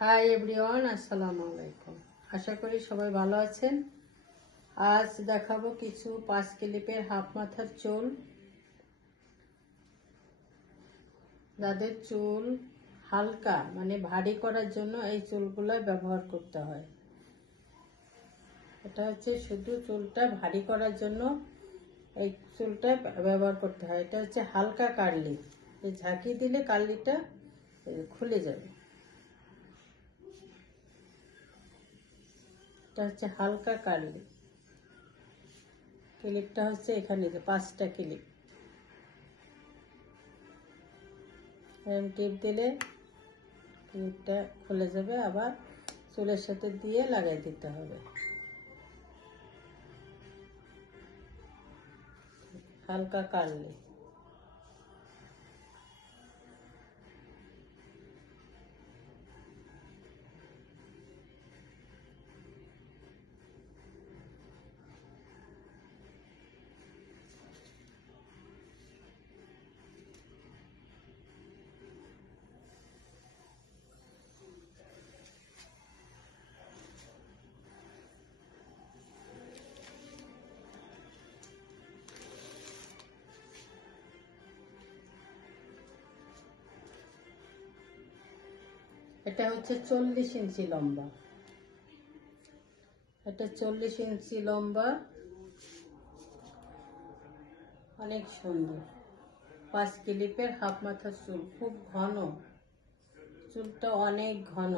Hi everyone আসসালামু আলাইকুম আশা করি সবাই ভালো আছেন। আজ দেখাবো কিছু পাঁচ ক্লিপের হাফ মাথার চুল। যাদের চুল হালকা মানে ভারী করার জন্য এই চুলগুলো ব্যবহার করতে হয়। এটা হচ্ছে শুধু চুলটা ভারী করার জন্য এই চুলটা ব্যবহার করতে হয়। এটা হচ্ছে হালকা কার্লি। এই ঝাঁকি দিলে কার্লিটা খুলে যাবে। এটা হচ্ছে হালকা কার্লি ক্লিপটা হচ্ছে এখানে যে পাঁচটা ক্লিপ। এরকম টিপ দিলে ক্লিপটা খুলে যাবে, আবার চুলের সাথে দিয়ে লাগাই দিতে হবে। হালকা কাটলে এটা হচ্ছে চল্লিশ ইঞ্চি লম্বা। এটা চল্লিশ ইঞ্চি লম্বা। অনেক সুন্দর। পাঁচ ক্লিপের হাফ মাথার চুল, খুব ঘন। চুলটা অনেক ঘন।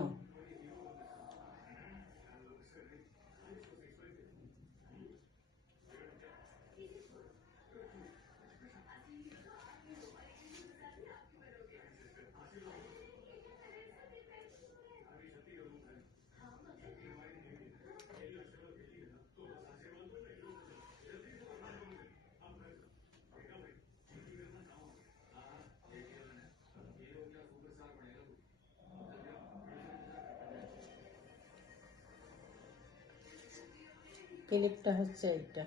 ক্লিপটা হচ্ছে এইটা।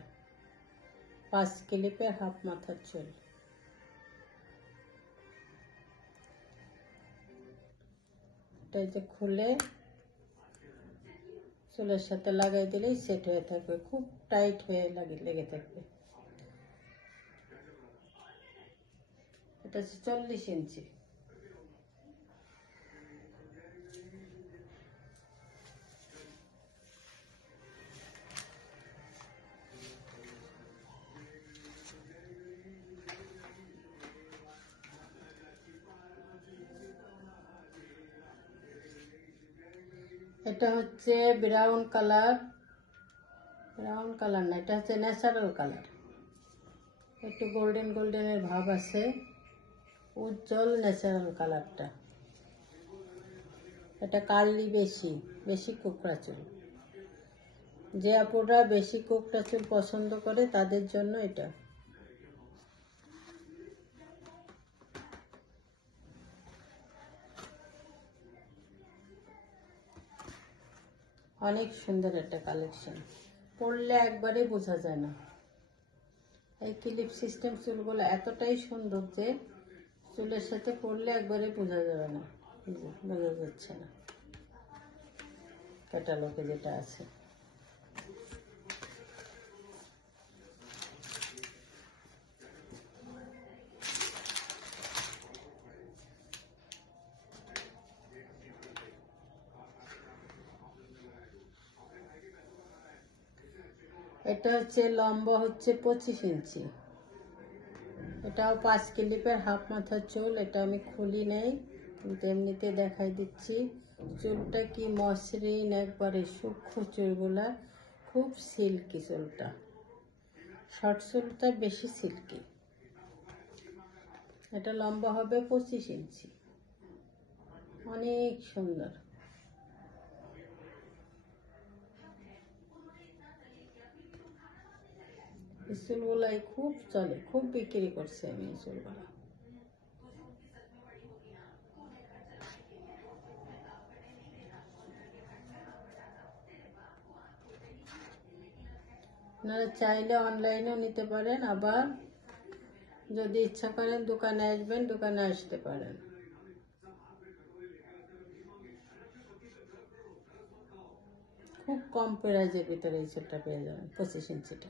পাঁচ ক্লিপের হাফ মাথার চুল। এটা যে খুলে চুলের সাথে লাগাই দিলেই সেট হয়ে থাকবে। খুব টাইট হয়ে লাগে লেগে থাকবে। এটা হচ্ছে চল্লিশ ইঞ্চি। এটা হচ্ছে ব্রাউন কালার ব্রাউন কালার না, এটা হচ্ছে ন্যাচারাল কালার। একটু গোল্ডেন গোল্ডেনের ভাব আছে, উজ্জ্বল ন্যাচারাল কালারটা। এটা কার্লি বেশি বেশি কোকড়া চুল। যে আপুরা বেশি কোকড়া চুল পছন্দ করে, তাদের জন্য এটা। অনেক সুন্দর একটা কালেকশন পড়লে একবারে বোঝা যায় না। এই ক্লিপ সিস্টেম চুলগুলো এতটাই সুন্দর যে চুলের সাথে পড়লে একবারে বোঝা যাবে না। বোঝা যাচ্ছে না। ক্যাটালগে যেটা আছে। এটা হচ্ছে লম্বা হচ্ছে পঁচিশ ইঞ্চি। এটাও পাঁচ ক্লিপের হাফ মাথার চুল, এটা আমি খুলি নেই কিন্তু এমনিতে দেখাই দিচ্ছি। চুলটা কি মসৃণ, একবারে সূক্ষ্ম চুলগুলা, খুব সিল্কি চুলটা। শর্ট চুলটা বেশি সিল্কি। এটা লম্বা হবে পঁচিশ ইঞ্চি। অনেক সুন্দর। এই চুলগুলাই খুব চলে, খুব বিক্রি করছে আমি চুলগুলা আপনারা চাইলে অনলাইনেও নিতে পারেন, আবার যদি ইচ্ছা করেন দোকানে আসবেন, দোকানে আসতে পারেন। খুব কম প্রাইজের ভিতরে এই সেটটা পেয়ে যাবেন, পঁচিশ ইঞ্চিটা।